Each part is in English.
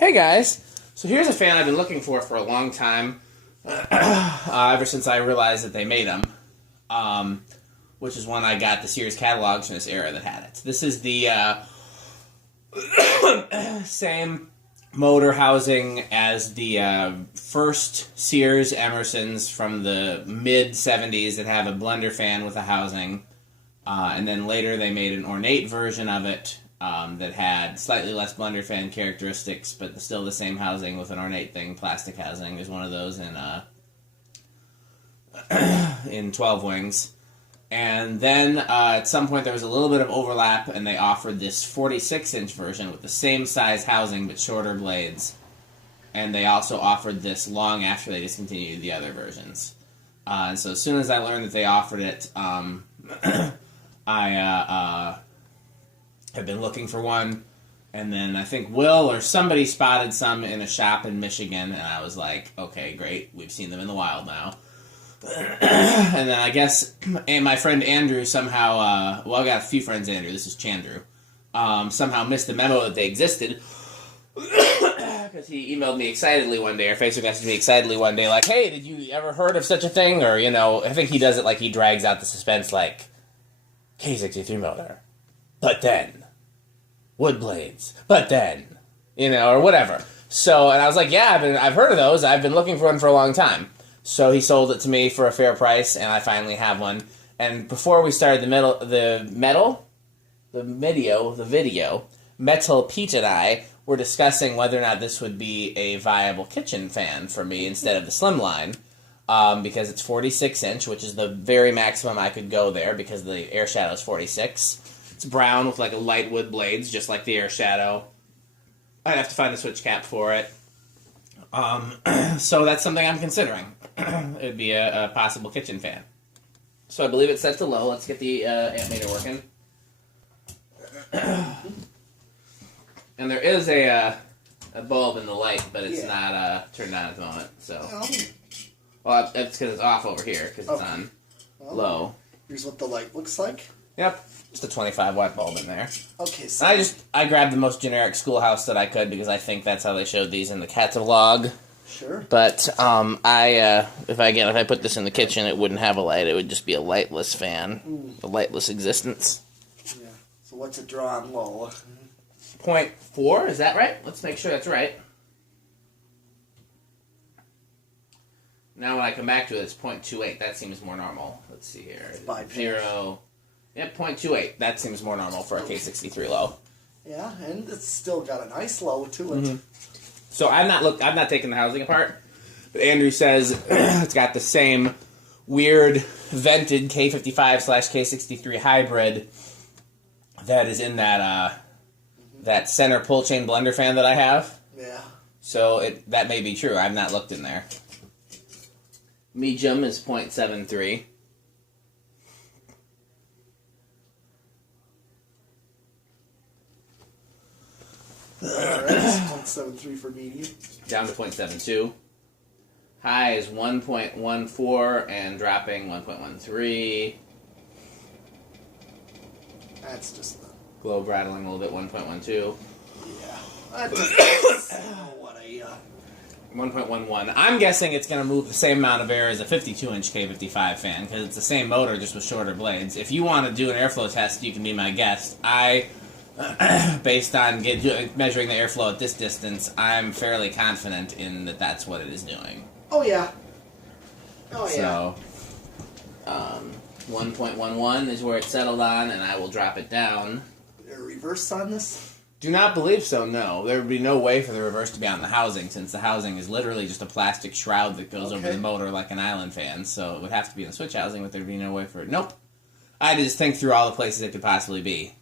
Hey guys, so here's a fan I've been looking for a long time, ever since I realized that they made them, which is when I got the Sears catalogs from this era that had it. This is the same motor housing as the first Sears Emersons from the mid-70s that have a blender fan with a housing, and then later they made an ornate version of it that had slightly less blender fan characteristics, but still the same housing with an ornate thing, plastic housing. There's one of those in 12 wings. And then at some point there was a little bit of overlap, and they offered this 46-inch version with the same size housing but shorter blades. And they also offered this long after they discontinued the other versions. And so as soon as I learned that they offered it, I have been looking for one, and then I think Will or somebody spotted some in a shop in Michigan, and I was like, okay, great, we've seen them in the wild now. And then I guess and my friend Andrew somehow, I got a few friends, Andrew, this is Chandru, somehow missed the memo that they existed, because he emailed me excitedly one day, or Facebook messaged me excitedly one day, like, hey, did you ever heard of such a thing? Or, I think he does it like he drags out the suspense, like, K63 motor. But then, wood blades. But then, or whatever. So, and I was like, yeah, I've heard of those. I've been looking for one for a long time. So he sold it to me for a fair price, and I finally have one. And before we started the video, Metal Pete and I were discussing whether or not this would be a viable kitchen fan for me instead of the Slimline. Because it's 46-inch, which is the very maximum I could go there, because the Air Shadow is 46. It's brown with like a light wood blades, just like the Air Shadow. I'd have to find a switch cap for it. So that's something I'm considering. It would be a possible kitchen fan. So I believe it's set to low. Let's get the amp meter working. And there is a bulb in the light, but it's not turned on at the moment. So, well, that's because it's off over here, because it's on low. Here's what the light looks like. Yep. Just a 25-watt bulb in there. Okay, so I grabbed the most generic schoolhouse that I could, because I think that's how they showed these in the catalog. Sure. But if I put this in the kitchen, it wouldn't have a light. It would just be a lightless fan, a lightless existence. Yeah. So what's it draw on low? 0.4, is that right? Let's make sure that's right. Now when I come back to it, it's 0.28. That seems more normal. Let's see here. 0. Yep, 0.28. That seems more normal for a K63 low. Yeah, and it's still got a nice low to it. So I've not taken the housing apart, but Andrew says it's got the same weird vented K55/K63 hybrid that is in that that center pull chain blender fan that I have. Yeah. So that may be true. I've not looked in there. Medium is 0.73. Alright, 0.73 for medium. Down to 0.72. High is 1.14 and dropping 1.13. That's just the... Globe rattling a little bit, 1.12. Yeah. That's what a... 1.11. I'm guessing it's going to move the same amount of air as a 52-inch K55 fan, because it's the same motor, just with shorter blades. If you want to do an airflow test, you can be my guest. Based on measuring the airflow at this distance, I'm fairly confident in that that's what it is doing. Oh, yeah. Oh, yeah. So, 1.11 is where it's settled on, and I will drop it down. Is there a reverse on this? Do not believe so, no. There would be no way for the reverse to be on the housing, since the housing is literally just a plastic shroud that goes over the motor like an island fan, so it would have to be in the switch housing, but there would be no way for it. Nope. I had to just think through all the places it could possibly be.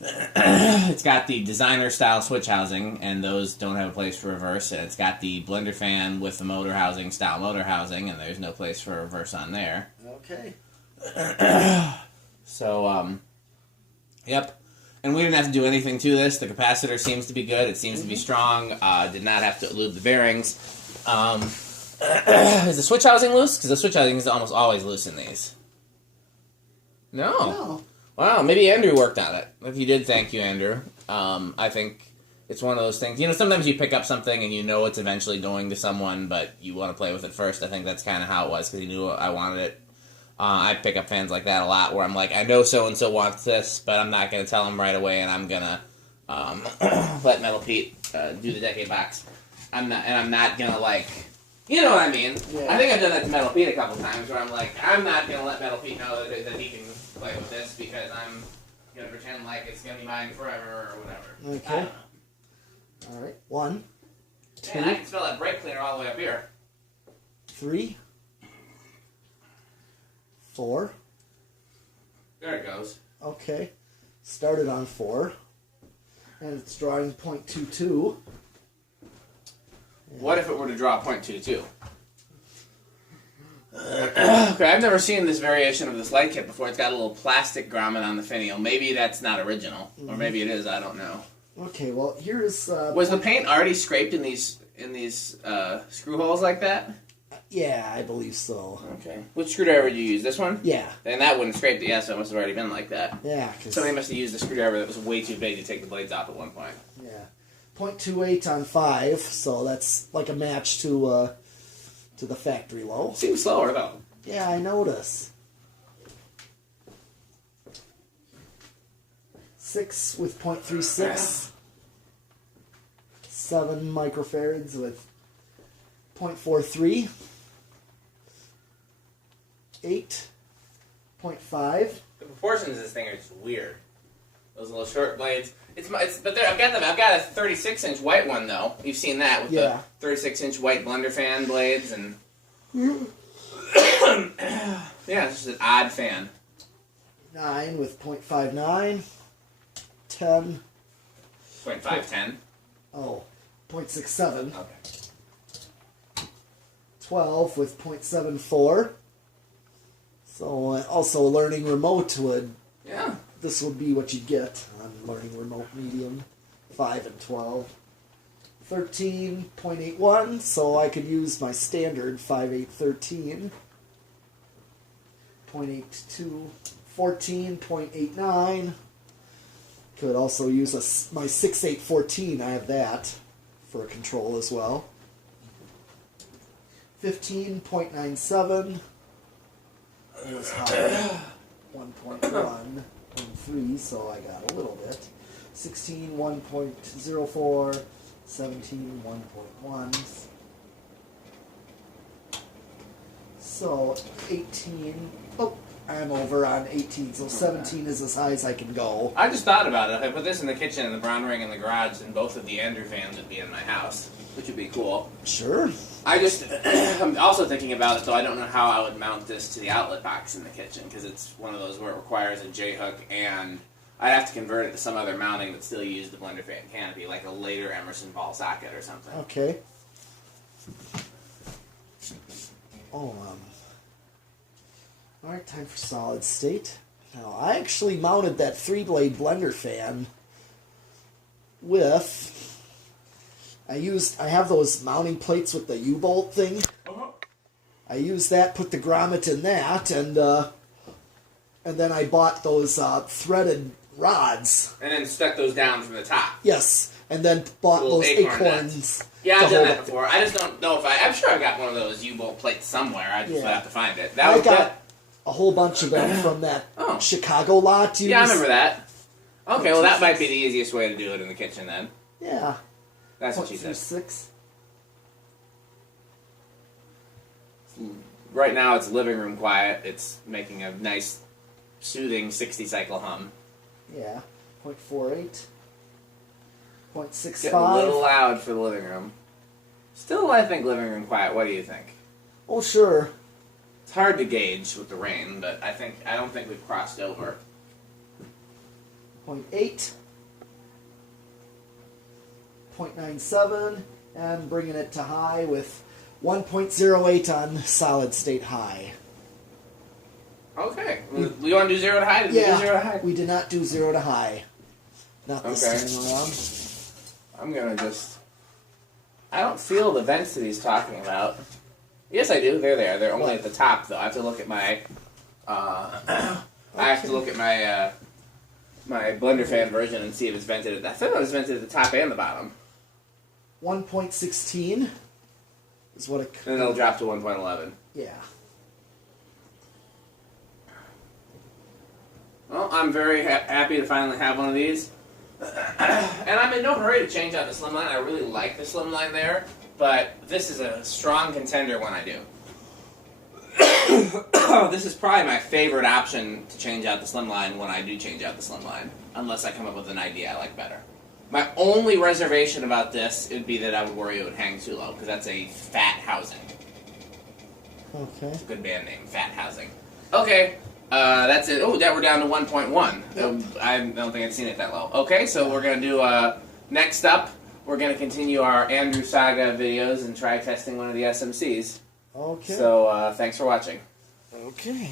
It's got the designer-style switch housing, and those don't have a place for reverse, and it's got the blender fan with the motor housing, style motor housing, and there's no place for reverse on there. Okay. So, yep. And we didn't have to do anything to this. The capacitor seems to be good. It seems to be strong. Did not have to lube the bearings. Is the switch housing loose? Because the switch housing is almost always loose in these. No. Wow, maybe Andrew worked on it. If you did, thank you, Andrew. I think it's one of those things. You know, sometimes you pick up something and you know it's eventually going to someone, but you want to play with it first. I think that's kind of how it was, because you knew I wanted it. I pick up fans like that a lot, where I'm like, I know so-and-so wants this, but I'm not going to tell them right away, and I'm going to let Metal Pete do the decade box. I'm not going to, like, you know what I mean? Yeah. I think I've done that to Metal Pete a couple times, where I'm like, I'm not going to let Metal Pete know that he can play with this, because I'm going to pretend like it's going to be mine forever, or whatever. Okay. All right. 1, 2, Man, I can smell that brake cleaner all the way up here. 3, 4. There it goes. Okay. Started on 4. And it's drawing .22. What if it were to draw .22? Okay, I've never seen this variation of this light kit before. It's got a little plastic grommet on the finial. Maybe that's not original, or maybe it is. I don't know. Okay, well, here's... Was the paint already scraped in these screw holes like that? Yeah, I believe so. Okay. Which screwdriver did you use? This one? Yeah. And that wouldn't scrape it, so it must have already been like that. Yeah, because... Somebody must have used a screwdriver that was way too big to take the blades off at one point. Yeah. .28 on 5, so that's like a match to the factory low. Seems slower, though. Yeah, I notice. 6 with .36. 7 microfarads with .43. 8.5. The proportions of this thing are just weird. Those little short blades. But I've got them. I've got a 36-inch white one though. You've seen that with the 36-inch white blenderfan blades and. Yeah, it's just an odd fan. 9 with .59. 10. .510. Oh, .67. Okay. 12 with .74. So also learning remote would. Yeah. This would be what you'd get on learning remote medium. 5 and 12. 13.81, so I could use my standard 5.813. 0.82. 14.89. Could also use my 6.814. I have that for a control as well. 15.97 is high. 1.1.3, so I got a little bit. 16, 1.04, 17, 1.1. So 18. Oh, I'm over on 18, so 17 is as high as I can go. I just thought about it. If I put this in the kitchen and the brown ring in the garage, and both of the Ender fans would be in my house, which would be cool. Sure. I'm also thinking about it, though I don't know how I would mount this to the outlet box in the kitchen, because it's one of those where it requires a J-hook, and I'd have to convert it to some other mounting that still used the blender fan canopy, like a later Emerson ball socket or something. Okay. Oh, alright, time for solid state. Now, I actually mounted that 3-blade blender fan with... I have those mounting plates with the U-bolt thing. Uh-huh. I used that, put the grommet in that, and then I bought those threaded rods. And then stuck those down from the top. Yes, and then bought Little those acorns. Yeah, I've done that before. I just don't know if I'm sure I've got one of those U-bolt plates somewhere. I just have to find it. I got a whole bunch of them from that Chicago lot. Yeah, I remember that. Okay, well that might be the easiest way to do it in the kitchen then. Yeah. That's what she said. 6. Right now it's living room quiet. It's making a nice, soothing 60-cycle hum. Yeah. 0.48. 0.65. Getting a little loud for the living room. Still, I think living room quiet. What do you think? Oh, sure. It's hard to gauge with the rain, but I don't think we've crossed over. 0.8. 0.97, and bringing it to high with 1.08 on solid state high. Okay. We want to do 0 to high? Did we do 0 to high? We did not do 0 to high. Not this time around. I'm going to just... I don't feel the vents that he's talking about. Yes, I do. They're there. They're only at the top, though. I have to look at my... I have to look at my my blenderfan version and see if it's vented. I thought it was vented at the top and the bottom. 1.16 is what it. And it'll drop to 1.11. Yeah. Well, I'm very happy to finally have one of these. And I'm in no hurry to change out the slimline. I really like the slimline there, but this is a strong contender when I do. This is probably my favorite option to change out the slimline when I do change out the slimline, unless I come up with an idea I like better. My only reservation about this would be that I would worry it would hang too low, because that's a fat housing. Okay. It's a good band name, Fat Housing. Okay. That's it. Oh, we're down to 1.1. Yep. I don't think I've seen it that low. Okay, so we're going to do, next up, we're going to continue our Andrew Saga videos and try testing one of the SMCs. Okay. So, thanks for watching. Okay.